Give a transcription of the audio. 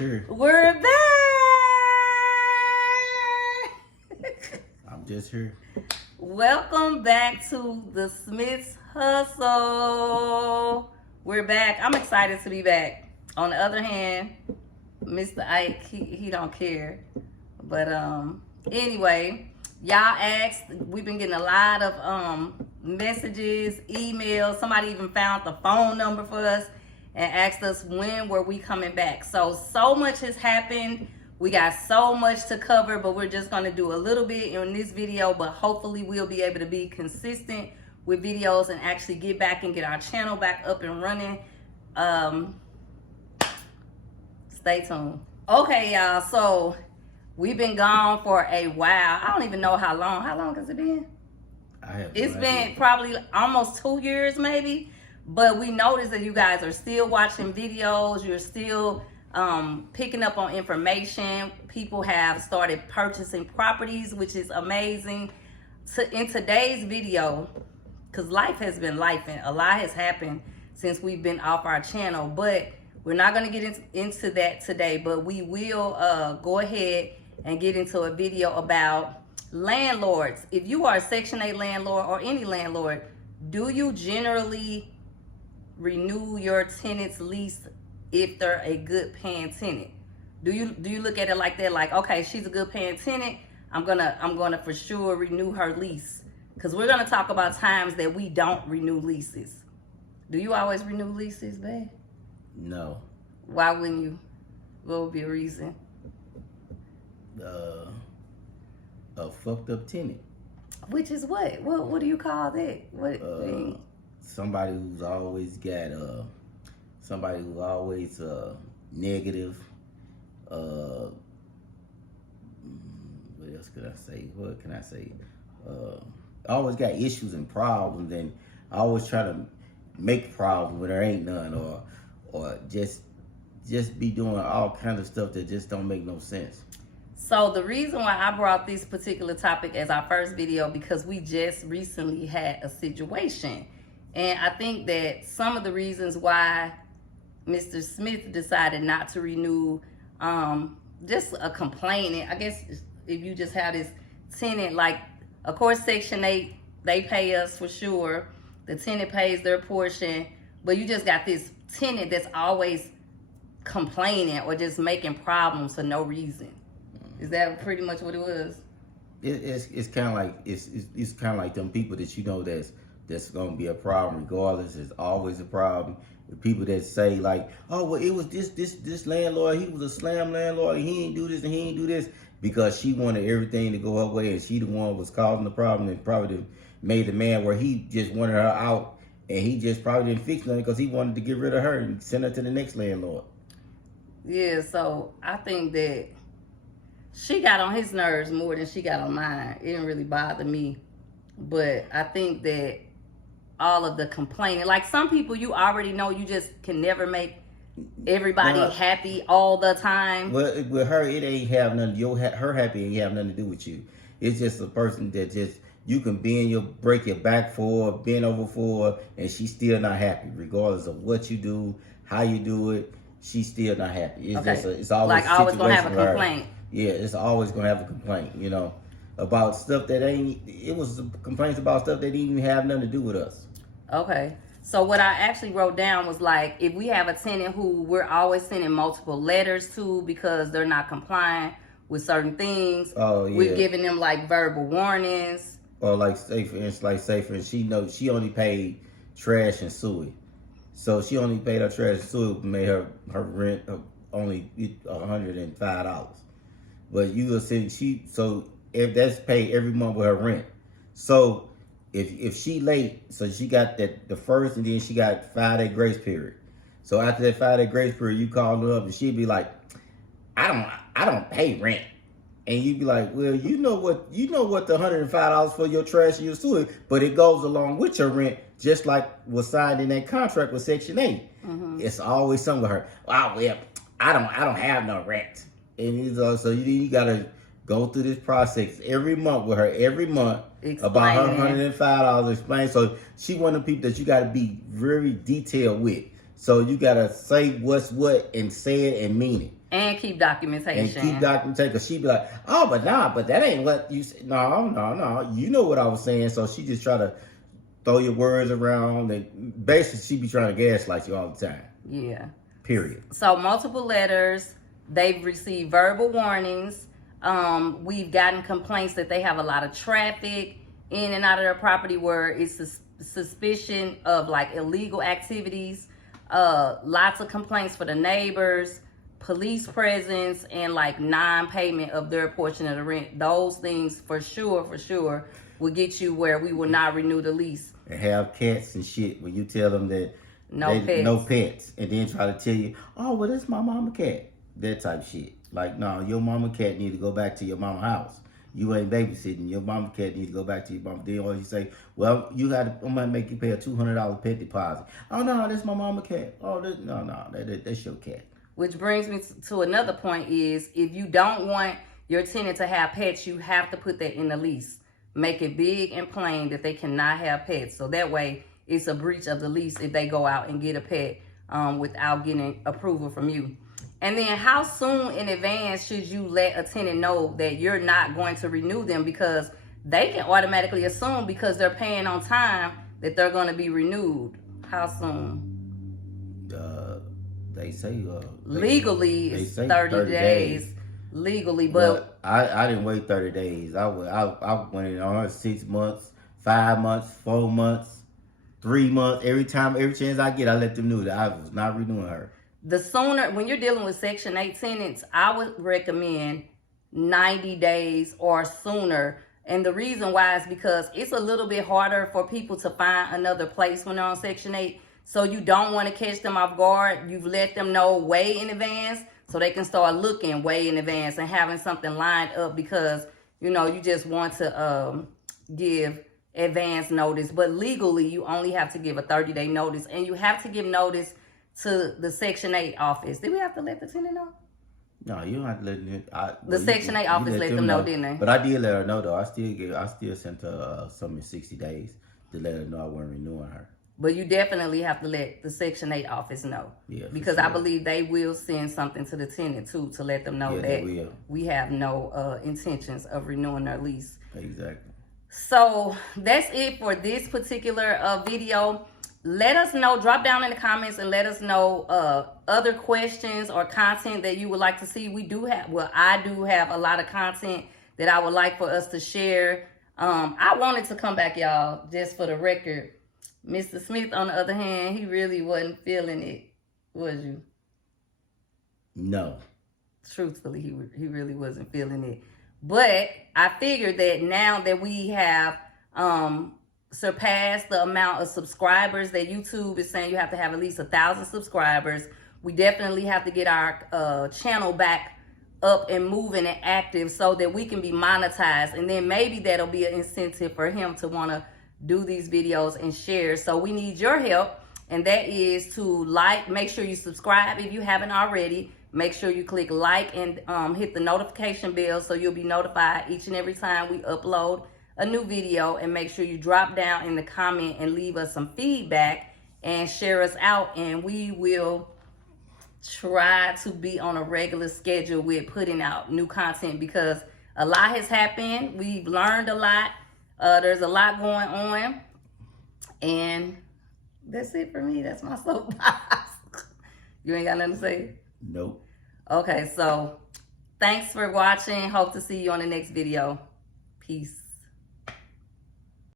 here. We're back. I'm just here. Welcome back to the Smith's Hustle. We're back. I'm excited to be back. On the other hand, Mr. Ike, he don't care. But anyway, y'all asked. We've been getting a lot of messages, emails. Somebody even found the phone number for us and asked us when were we coming back. So much has happened. We got so much to cover, but we're just going to do a little bit in this video, but hopefully we'll be able to be consistent with videos and actually get back and get our channel back up and running. Stay tuned. Okay, y'all, so we've been gone for a while. I don't even know how long. How long has it been? It's been probably almost 2 years maybe, but we noticed that you guys are still watching videos. You're still picking up on information. People have started purchasing properties, which is amazing. In today's video, because life has been life and a lot has happened since we've been off our channel, but we're not going to get into that today, but we will go ahead and get into a video about landlords. If you are a Section 8 landlord or any landlord, do you generally renew your tenant's lease if they're a good paying tenant? Do you look at it like that? Like, okay, she's a good paying tenant, I'm gonna for sure renew her lease. Because we're gonna talk about times that we don't renew leases. Do you always renew leases, babe? No. Why wouldn't you? What would be a reason? A fucked up tenant. Which is what? What do you call that? What? Somebody who's always got somebody who's always negative. What else could I say? What can I say? Always got issues and problems, and I always try to make problems when there ain't none, or just be doing all kinds of stuff that just don't make no sense. So the reason why I brought this particular topic as our first video, because we just recently had a situation. And I think that some of the reasons why Mr. Smith decided not to renew, just a complaining, I guess if you just have this tenant, like, of course, Section 8, they pay us for sure. The tenant pays their portion, but you just got this tenant that's always complaining or just making problems for no reason. Is that pretty much what it was? It's kind of like it's kind of like them people that you know that's gonna be a problem regardless. It's always a problem. The people that say like, oh well, it was this landlord, he was a slam landlord, and he ain't do this and he ain't do this, because she wanted everything to go her way and she the one was causing the problem and probably made the man where he just wanted her out, and he just probably didn't fix nothing because he wanted to get rid of her and send her to the next landlord. Yeah, so I think that she got on his nerves more than she got on mine. It didn't really bother me. But I think that all of the complaining, like some people you already know you just can never make everybody happy all the time. Well, with her, it ain't have nothing, her happy ain't have nothing to do with you. It's just a person that just, you can break your back for, bend over for, and she's still not happy. Regardless of what you do, how you do it, she's still not happy. It's just it's always like always gonna have a complaint. Yeah, it's always gonna have a complaint, you know, about stuff that it was complaints about stuff that didn't even have nothing to do with us. Okay. So what I actually wrote down was like, if we have a tenant who we're always sending multiple letters to because they're not complying with certain things, we're giving them like verbal warnings. Or like say for instance, she knows she only paid trash and sewage. So she only paid her trash and sewage, made her rent only $105. But you will see so if that's paid every month with her rent. So if she late, so she got the first, and then she got 5-day grace period. So after that 5-day grace period, you call her up and she'd be like, I don't pay rent. And you'd be like, well, you know what the $105 for your trash and your sewage, but it goes along with your rent, just like was signed in that contract with Section 8. Mm-hmm. It's always something with her. Oh, well, I don't have no rent. And so you gotta go through this process every month with her, about her $105 explain. So she one of the people that you gotta be very detailed with. So you gotta say what's what and say it and mean it. And keep documentation. Cause she be like, oh, but that ain't what you said. No. You know what I was saying. So she just try to throw your words around, and basically she be trying to gaslight you all the time. Yeah. Period. So multiple letters. They've received verbal warnings. We've gotten complaints that they have a lot of traffic in and out of their property where it's a suspicion of like illegal activities. Lots of complaints for the neighbors, police presence, and like non-payment of their portion of the rent. Those things for sure will get you where we will not renew the lease. And have cats and shit when you tell them that no pets, and then try to tell you, oh, well, that's my mama cat. That type shit. Like, no, your mama cat need to go back to your mama house. You ain't babysitting. Your mama cat needs to go back to your mama. Then all you say, well, I'm gonna make you pay a $200 pet deposit. Oh no, that's my mama cat. Oh, that's your cat. Which brings me to another point is, if you don't want your tenant to have pets, you have to put that in the lease. Make it big and plain that they cannot have pets. So that way it's a breach of the lease if they go out and get a pet without getting approval from you. And then how soon in advance should you let a tenant know that you're not going to renew them? Because they can automatically assume, because they're paying on time, that they're going to be renewed. How soon? They say legally it's 30 days. Legally, but I didn't wait 30 days. I went in on her 6 months, 5 months, 4 months, 3 months. Every chance I get, I let them know that I was not renewing her. The sooner, when you're dealing with Section 8 tenants, I would recommend 90 days or sooner. And the reason why is because it's a little bit harder for people to find another place when they're on Section 8. So you don't want to catch them off guard. You've let them know way in advance so they can start looking way in advance and having something lined up, because, you just want to give advance notice. But legally, you only have to give a 30-day notice, and you have to give notice to the Section 8 office. Did we have to let the tenant know? No, you don't have to let them. The Section 8 office let them know, didn't they? But I did let her know, though. I still sent her something in 60 days to let her know I wasn't renewing her. But you definitely have to let the Section 8 office know. Yeah, because sure. I believe they will send something to the tenant, too, to let them know that we have no intentions of renewing their lease. Exactly. So that's it for this particular video. Let us know, drop down in the comments and let us know other questions or content that you would like to see. I do have a lot of content that I would like for us to share. I wanted to come back, y'all, just for the record. Mr. Smith, on the other hand, he really wasn't feeling it, was you? No. Truthfully, he really wasn't feeling it. But I figured that now that we have surpassed the amount of subscribers that YouTube is saying you have to have at least 1,000 subscribers, we definitely have to get our channel back up and moving and active so that we can be monetized. And then maybe that'll be an incentive for him to want to do these videos and share. So we need your help, and that is to make sure you subscribe if you haven't already. Make sure you click like and hit the notification bell so you'll be notified each and every time we upload a new video. And make sure you drop down in the comment and leave us some feedback and share us out, and we will try to be on a regular schedule with putting out new content, because a lot has happened. We've learned a lot. There's a lot going on, and that's it for me. That's my soapbox. You ain't got nothing to say? Nope. Okay, so thanks for watching. Hope to see you on the next video. Peace.